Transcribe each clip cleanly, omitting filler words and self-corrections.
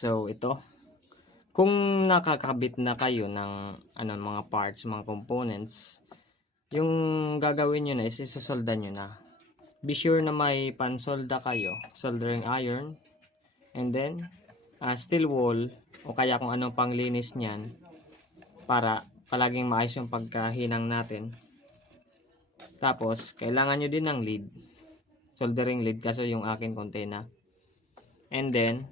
So ito, kung nakakabit na kayo ng mga parts, mga components, yung gagawin nyo na is isusolda nyo na. Be sure na may pansolda kayo, soldering iron, and then steel wool o kaya kung anong panglinis niyan para palaging maayos yung pagkahinang natin. Tapos kailangan nyo din ng lead, soldering lead, kaso yung akin konti na. And then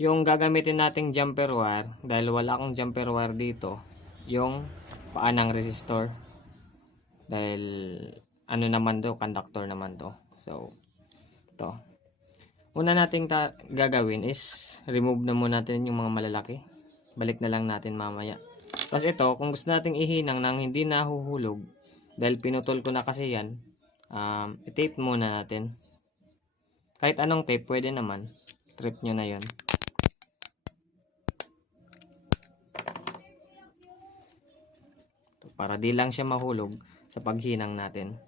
yung gagamitin nating jumper wire, dahil wala akong jumper wire dito, yung paanang resistor, dahil naman to, conductor naman to. So ito, una nating gagawin is remove na muna natin yung mga malalaki, balik na lang natin mamaya. Tapos ito, kung gusto nating ihinang nang hindi nahuhulog, dahil pinutol ko na kasi yan, i-tape muna natin. Kahit anong tape pwede naman, trip nyo na yon. Para di lang siya mahulog sa paghinang natin.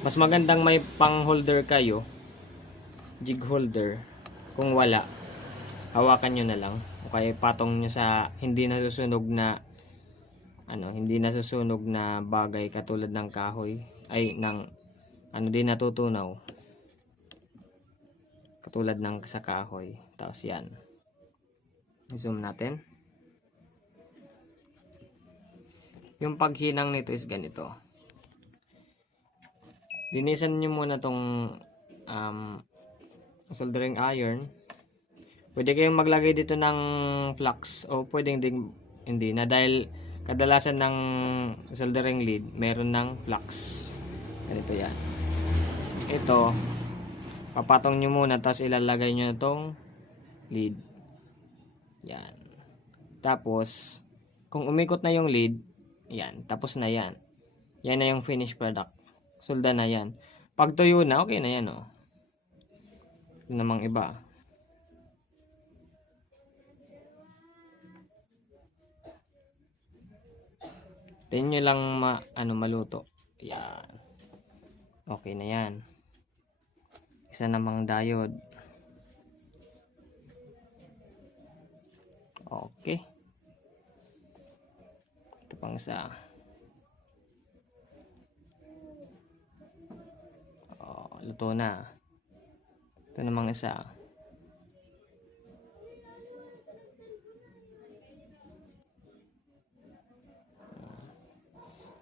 Mas magandang may pang holder kayo, jig holder. Kung wala, hawakan nyo na lang o kaya patong nyo sa hindi nasusunog na bagay katulad ng kahoy, ay ng din natutunaw katulad ng sa kahoy. Tapos yan, zoom natin. Yung paghinang nito is ganito. Linisan nyo muna tong soldering iron. Pwede kayong maglagay dito ng flux o pwedeng hindi na, dahil kadalasan ng soldering lead meron ng flux. Ganito yan. Ito, papatong nyo muna, tapos ilalagay nyo na tong lead. Yan. Tapos kung umikot na yung lead, yan, tapos na yan. Yan na yung finished product. Solda na yan. Pag tuyo na, okay na yan, oh. Yun namang iba. Tingnan nyo lang maluto. Yan. Okay na yan. Isa namang diode. Okay. Ito pang isa. Luto na. Ito namang isa.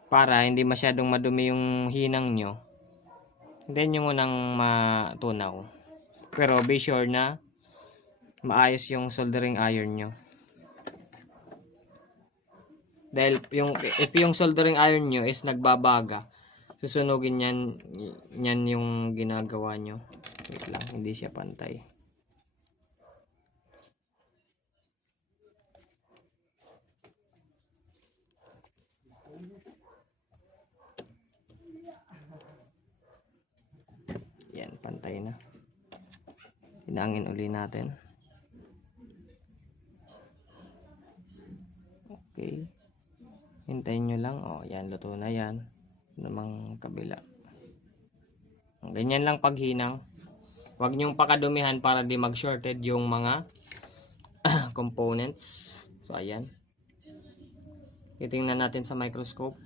Para hindi masyadong madumi yung hinang nyo, then nyo munang matunaw. Pero be sure na maayos yung soldering iron nyo. Dahil if yung soldering iron nyo is nagbabaga, susunugin yan yung ginagawa nyo. Wait lang, hindi siya pantay. Yan, pantay na. Hinangin uli natin. Okay. Hintayin nyo lang. Oh, yan, luto na yan. Namang kabila. Ganyan lang paghinang. Huwag nyong pakadumihan para di mag-shorted yung mga components. So ayan, titingnan natin sa microscope.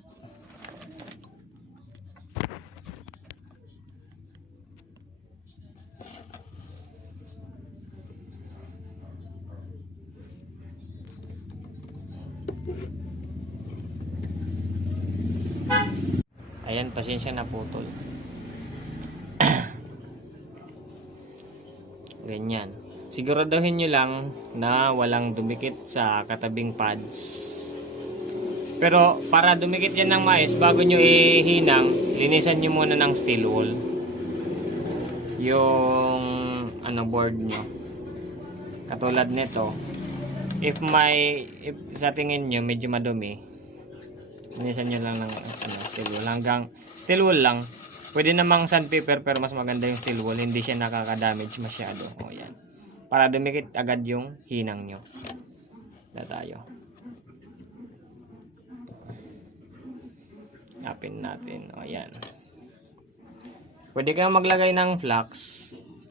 Ayan, pasensya na putol. Ganyan. Siguraduhin nyo lang na walang dumikit sa katabing pads. Pero para dumikit yan ng maayos, bago nyo ihinang, linisan nyo muna ng steel wool yung board nyo. Katulad nito, if sa tingin nyo medyo madumi, linisan nyo lang ng steel wool. Hanggang steel wool lang. Pwede namang sandpaper, pero mas maganda yung steel wool. Hindi siya nakaka-damage masyado. O yan. Para dumikit agad yung hinang nyo. Na tayo. Yapin natin. O yan. Pwede kayong maglagay ng flux.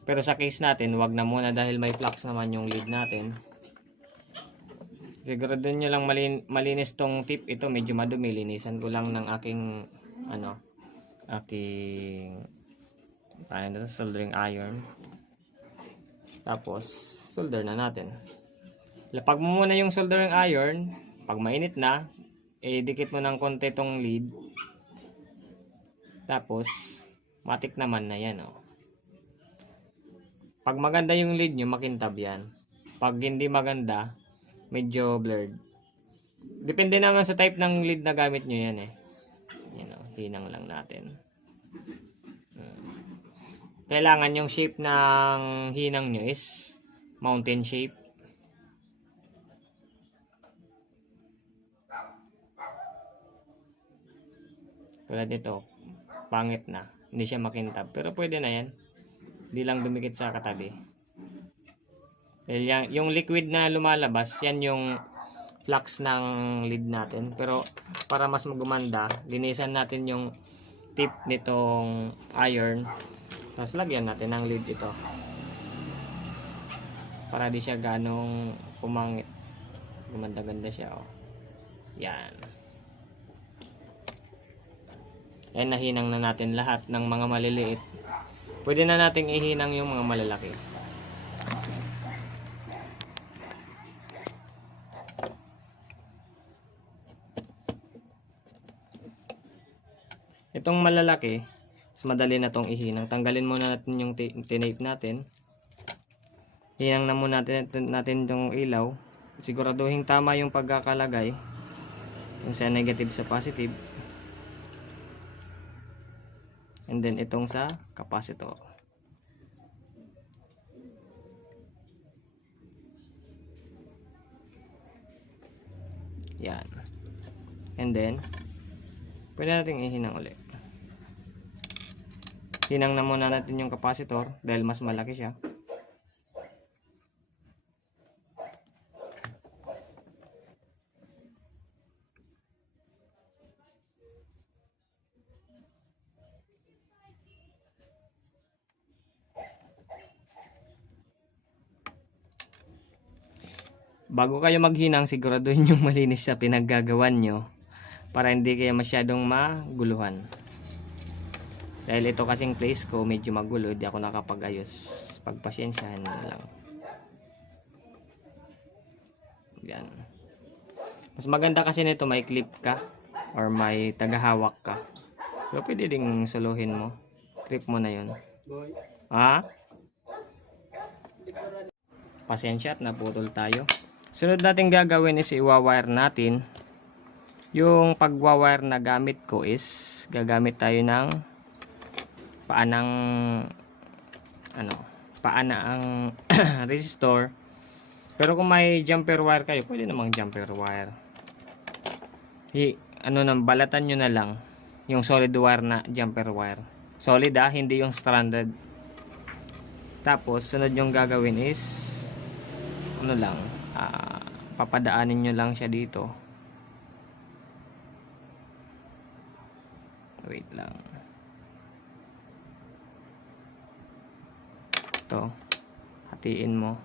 Pero sa case natin, wag na muna dahil may flux naman yung lead natin. Siguraduhin nyo lang malinis tong tip. Ito medyo madumi. Linisan ko lang ng aking soldering iron. Tapos solder na natin. Lapag mo muna yung soldering iron. Pag mainit na, dikit mo ng konti tong lead. Tapos matik naman na yan. Pag maganda yung lead nyo, makintab yan. Pag hindi maganda, medyo blurred. Depende naman sa type ng lead na gamit nyo yan hinang lang natin. Kailangan yung shape ng hinang nyo is mountain shape. Tulad nito, pangit na. Hindi siya makintab. Pero pwede na yan. Hindi lang dumikit sa katabi. Yung liquid na lumalabas, yan yung flux ng lead natin. Pero para mas magumanda, linisan natin yung tip nitong iron. Tapos lagyan natin ng lead ito. Para di siya ganong pumangit. Gumanda-ganda siya. Yan. Yan, nahinang na natin lahat ng mga maliliit. Pwede na nating ihinang yung mga malalaki. Itong malalaki, mas madali na tong ihinang. Tanggalin muna natin yung tinape natin. Hinang na muna natin itong ilaw. Siguraduhin tama yung pagkakalagay. Yung sa negative sa positive. And then itong sa capacitor. Yan. And then pwede natin ihinang ulit. Hinang na muna natin yung capacitor dahil mas malaki siya. Bago kayo maghinang, siguraduhin yung malinis sa pinaggagawan nyo para hindi kayo masyadong maguluhan. Dahil ito kasing place ko medyo magulo, di ako nakapag-ayos. Pagpasensyahan nyo lang. Yan. Mas maganda kasi nito may clip ka or may tagahawak ka. So pwede ding suluhin mo. Clip mo na yun. Ha? Pasensya at naputol tayo. Sunod natin gagawin is iwa-wire natin. Yung pagwa-wire na gamit ko is gagamit tayo ng paanang resistor. Pero kung may jumper wire kayo, pwede namang jumper wire. Balatan nyo na lang yung solid wire na jumper wire. Solid hindi yung stranded. Tapos sunod yung gagawin is papadaanin nyo lang siya dito. Wait lang. Ito, hatiin mo.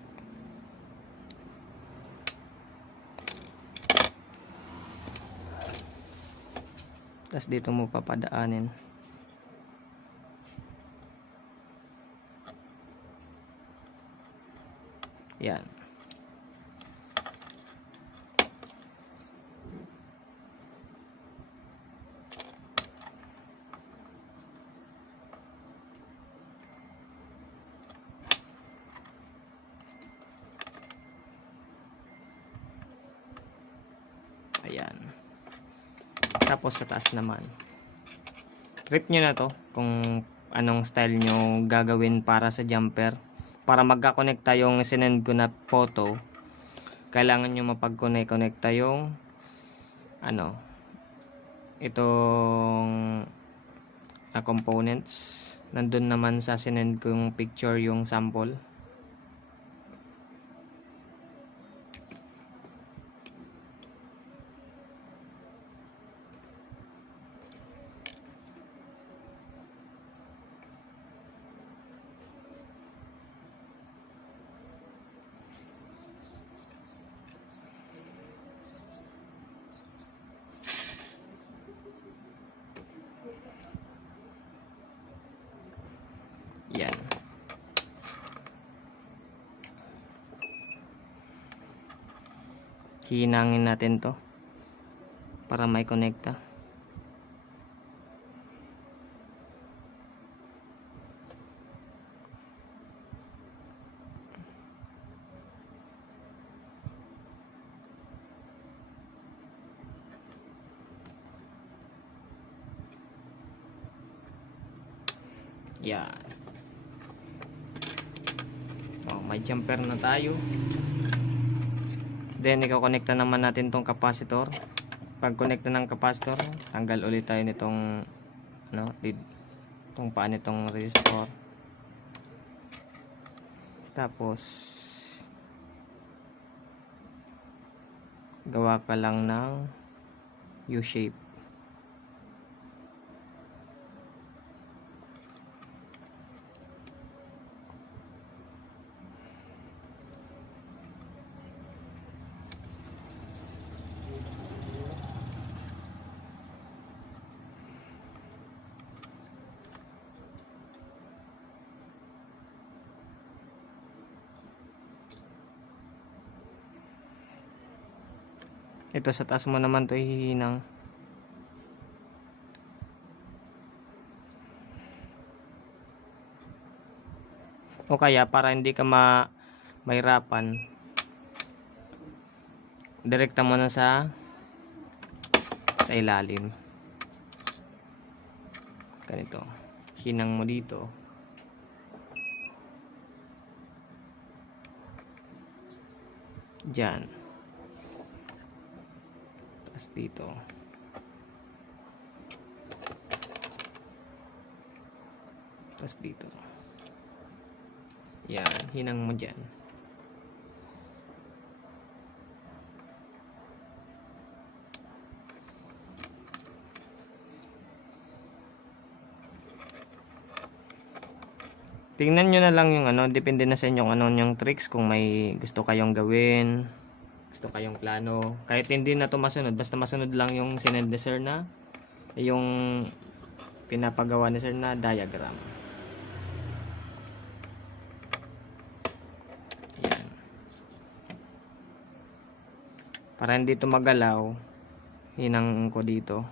Tapos dito mo papadaanin. Yan. Ayan. Tapos sa taas naman. Trip nyo na to kung anong style nyo gagawin para sa jumper. Para magkakonekta yung sinend ko na photo, kailangan nyo mapag-connect-connecta yung itong components. Nandun naman sa sinend kong picture yung sample. Hinangin natin to para may konekta. Yan. Oh, may jumper na tayo. Then iko-connecta naman natin tong capacitor. Pag connecta ng capacitor, tanggal ulit tayo nitong lead, tong paa nitong resistor. Tapos gawa ka lang ng U-shape. Ito sa taas mo naman to hihinang. O kaya para hindi ka mahirapan, direkta mo na sa ilalim. Ganito. Hinang mo dito. Diyan. Tapos dito. Tapos dito. Yan, hinang mo dyan. Tingnan nyo na lang yung depende na sa inyong yung tricks kung may gusto kayong gawin. Gusto kayong plano, kahit hindi na to masunod, basta masunod lang yung sinend ni sir na yung pinapagawa ni sir na diagram. Yan. Para hindi to magalaw, hinang ko dito.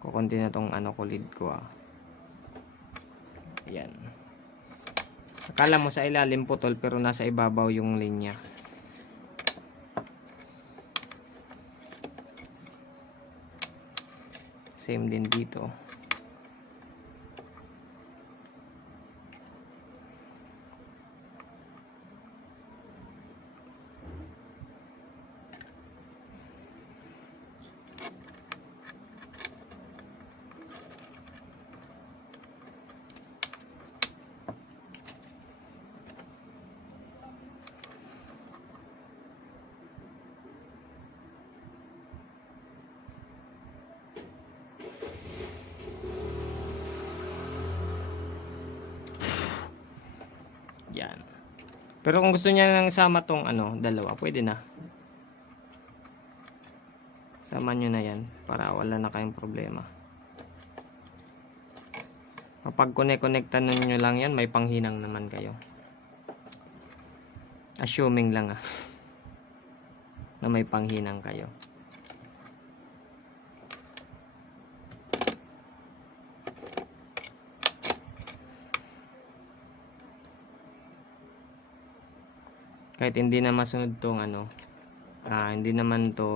Kukunti na tong lead ko. Yan. Akala mo sa ilalim putol pero nasa ibabaw yung linya. Same din dito. Yan. Pero kung gusto niya nang sama tong dalawa, pwede na. Sama nyo na yan para wala na kayong problema. Kapag connect-connectan nyo lang yan, may panghinang naman kayo. Assuming lang na may panghinang kayo. Kahit hindi na masunod tong hindi naman to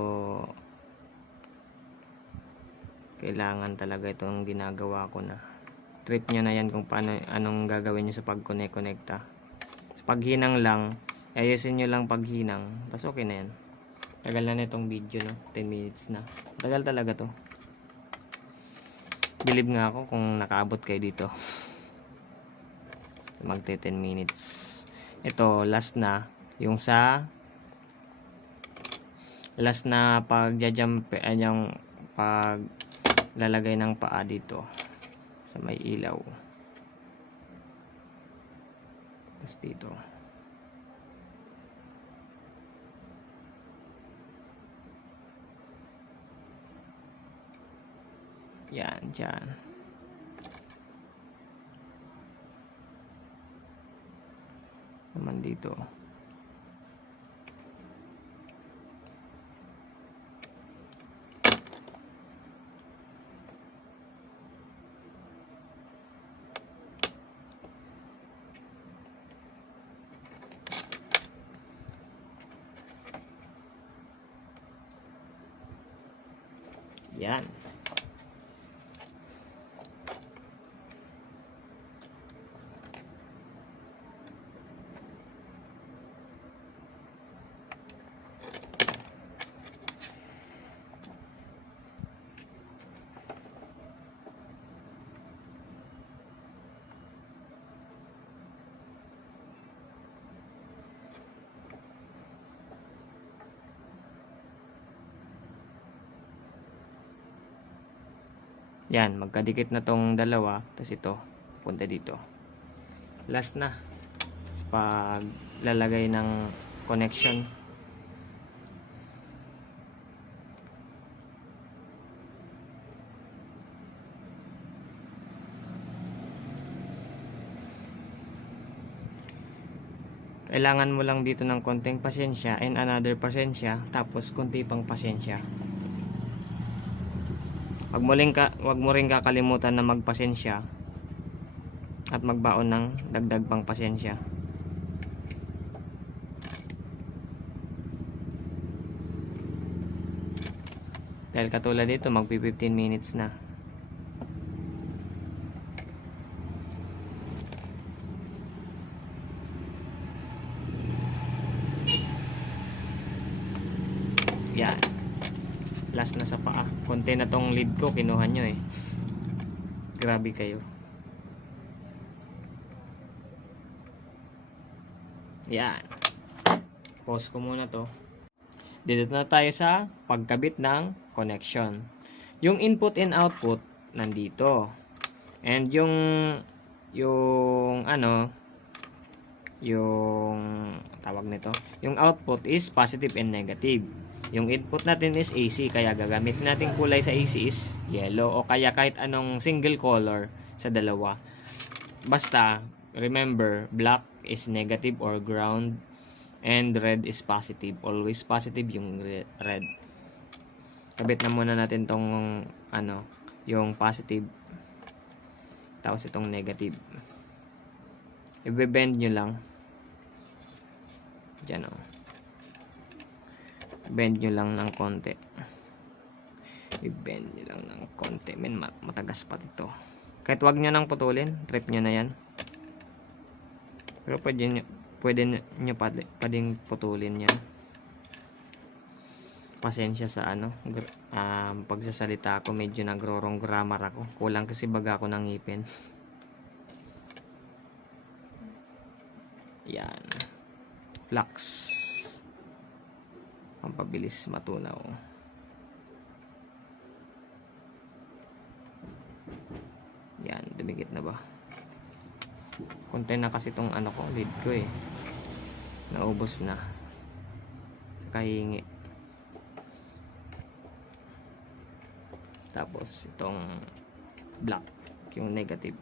kailangan talaga itong ginagawa ko na. Trip nyo na yan kung paano, anong gagawin nyo sa pag-connect-connecta. Sa paghinang lang, ayusin nyo lang paghinang, tas okay na yan. Tagal na itong video, 10 minutes na. Tagal talaga to. Believe nga ako kung nakaabot kayo dito. Magte 10 minutes. Ito, last na. Yung sa last na pag-jump, yung pag lalagay ng paa dito sa may ilaw. Tapos dito. Yan, dyan. Naman dito. Yan. Yan, magkadikit na tong dalawa, tapos ito, punta dito. Last na. Sa paglalagay ng connection. Kailangan mo lang dito ng konting pasensya and another pasensya, tapos konti pang pasensya. Wag mo rin kakalimutan na magpasensya at magbaon ng dagdag pang pasensya. Dahil katulad dito, magpi 15 minutes na. Yan. Last na sa paa. Konti na tong lead ko, kinuha nyo eh. Grabe kayo. Yan. Pause ko muna to. Dito na tayo sa pagkabit ng connection. Yung input and output nandito. And yung tawag nito, yung output is positive and negative. Yung input natin is AC, kaya gagamit natin kulay sa AC is yellow, o kaya kahit anong single color sa dalawa. Basta, remember, black is negative or ground, and red is positive. Always positive yung red. Kabit na muna natin tong yung positive, tapos itong negative. I-bend nyo lang. Diyan o. Bend nyo lang ng konti. I-bend nyo lang ng konti. Matagas pa ito. Kahit wag nyo nang putulin, trip nyo na yan. Pero pwede nyo pa din putulin yan. Pasensya sa pagsasalita ako, medyo nagro-wrong grammar ako. Kulang kasi baga ako ng ngipin. Yan. Flux. Pampabilis matunaw. Yan, dumikit na ba? Konti na kasi itong lead ko eh. Naubos na. Sa kahingi. Tapos itong black, yung negative.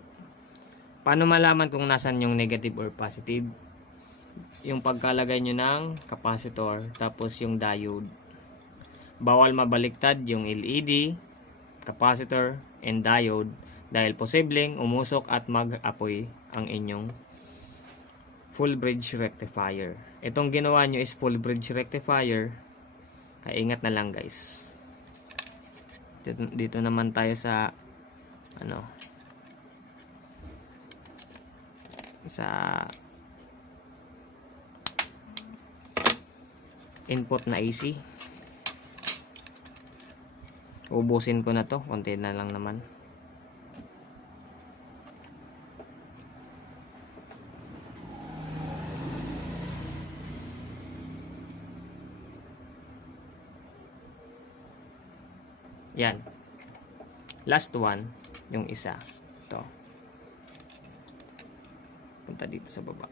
Paano malaman kung nasan yung negative or positive? Yung pagkalagay nyo ng capacitor, tapos yung diode. Bawal mabaliktad yung LED, capacitor, and diode dahil posibleng umusok at mag-apoy ang inyong full bridge rectifier. Itong ginawa nyo is full bridge rectifier, kaya ingat na lang guys. Dito naman tayo sa input na AC. Ubusin ko na to, konti na lang naman. Yan. Last one, yung isa. Ito. Punta dito sa baba.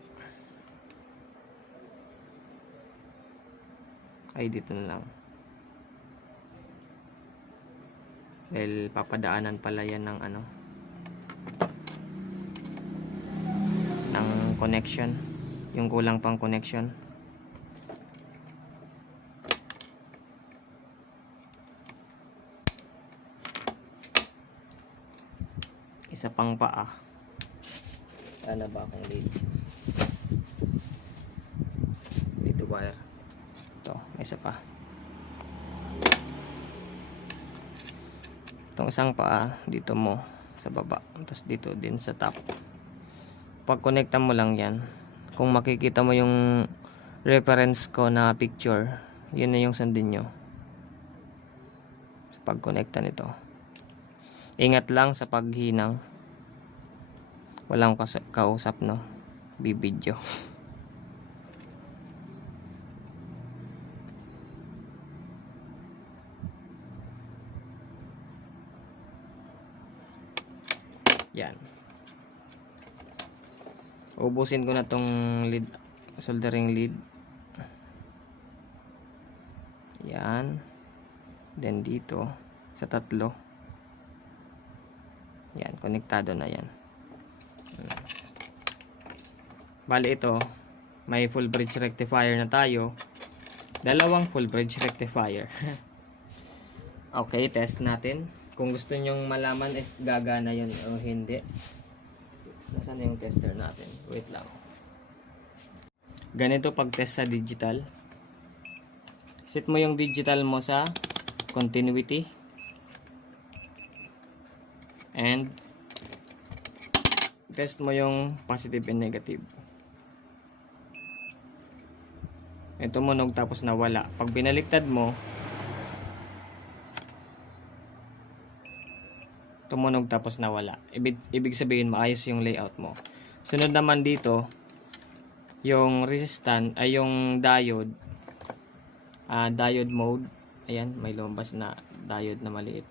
Ay, dito na lang. Dahil papadaanan pala yan ng ng connection. Yung kulang pang connection. Isa pang paa. Sana ba akong lead? Dito wire. Ito, may isa pa. Itong isang paa dito mo sa baba, tapos dito din sa top. Pag connecta mo lang yan, kung makikita mo yung reference ko na picture, yun na yung sundin nyo sa pag connecta nito. Ingat lang sa paghinang, walang kausap, no, bibidyo. Yan. Ubusin ko na tong lead, soldering lead. Yan. Then dito sa tatlo. Yan, konektado na yan. Bali ito, may full bridge rectifier na tayo. Dalawang full bridge rectifier. Okay, test natin. Kung gusto nyong malaman gagana yun o hindi. Nasaan yung tester natin? Wait lang. Ganito pag test sa digital. Set mo yung digital mo sa continuity. And test mo yung positive and negative. Ito tumunog tapos nawala. Pag binaliktad mo, tumunog tapos nawala. Ibig sabihin maayos yung layout mo. Sunod naman dito, yung resistant ay yung diode. Diode mode. Ayan, may lumabas na diode na maliit.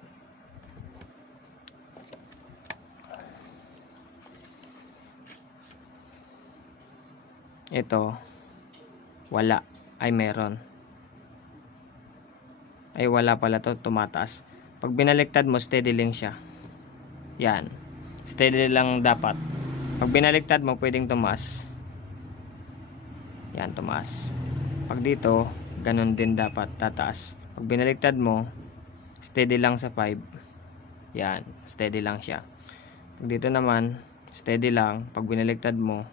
Ito, wala. Ay meron. Ay wala pala to, tumataas. Pag binaliktad mo, steady lang siya. Yan. Steady lang dapat. Pag binaliktad mo, pwedeng tumaas. Yan, tumaas. Pag dito, ganun din dapat, tataas. Pag binaliktad mo, steady lang sa 5. Yan, steady lang siya. Pag dito naman, steady lang. Pag binaliktad mo,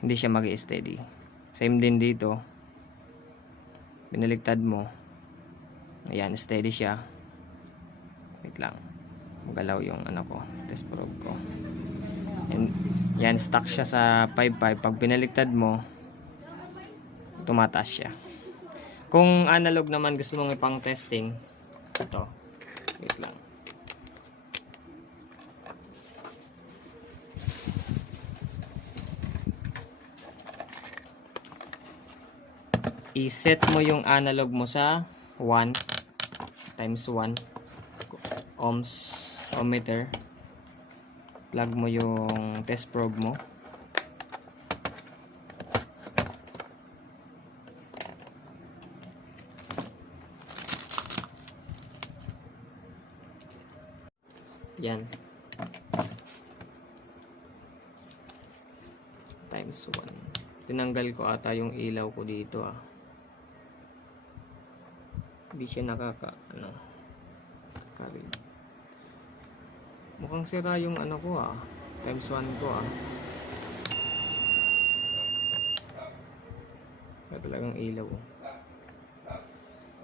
hindi siya mag-steady. Same din dito. Binaliktad mo. Ayan, steady siya. Wait lang. Magalaw yung ano ko, test probe ko. And, yan, stuck siya sa 5.5. Pag binaliktad mo, tumataas siya. Kung analog naman gusto mong ipang testing, ito. Wait lang. I-set mo yung analog mo sa 1 times 1 ohms ohmmeter. Plug mo yung test probe mo. Yan. Times 1. Tinanggal ko ata yung ilaw ko dito Hindi siya carry. Mukhang sira yung ano ko times 1 ko Kaya talagang ilaw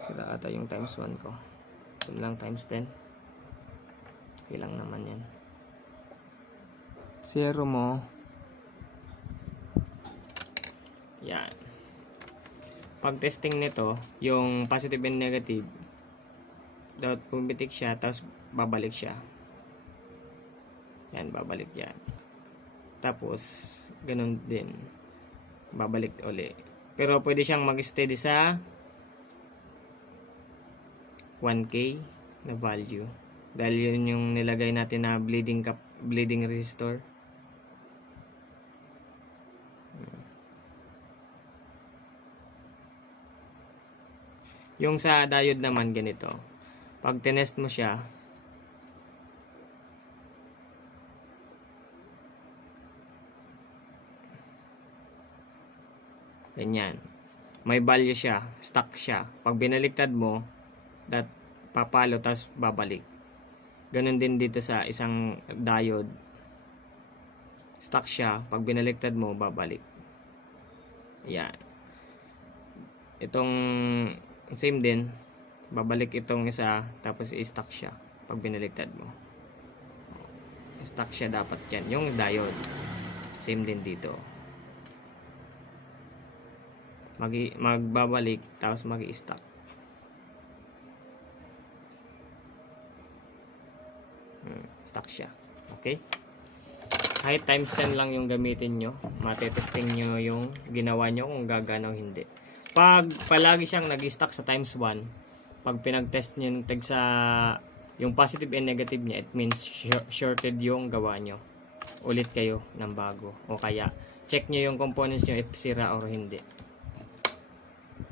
Sira ata yung times 1 ko. Ito lang times 10. Okay lang naman yan. Zero mo. Yan. Pag testing nito, yung positive and negative, dapat pumitik siya, tapos babalik siya. Yan, babalik yan. Tapos, ganun din. Babalik uli. Pero pwede siyang mag-steady sa 1K na value. Dahil yun yung nilagay natin na bleeding resistor. Yung sa diode naman ganito. Pag tinest mo siya, ganyan. May value siya, stuck siya. Pag binaliktad mo, papalo tas babalik. Ganun din dito sa isang diode. Stuck siya, pag binaliktad mo, babalik. Yan. Itong same din, babalik itong isa, tapos i-stuck siya. pag binaligtad mo. Stuck siya dapat dyan. Yung diode. Same din dito. Magbabalik tapos mag-i-stuck. Stuck siya. Okay? Kahit times 10 lang yung gamitin nyo, matetesting nyo yung ginawa nyo kung gagana o hindi. Pag palagi siyang nag-stuck sa times 1, pag pinag-test nyo yung positive and negative niya, it means shorted yung gawa nyo. Ulit kayo ng bago. O kaya, check nyo yung components nyo if sira or hindi.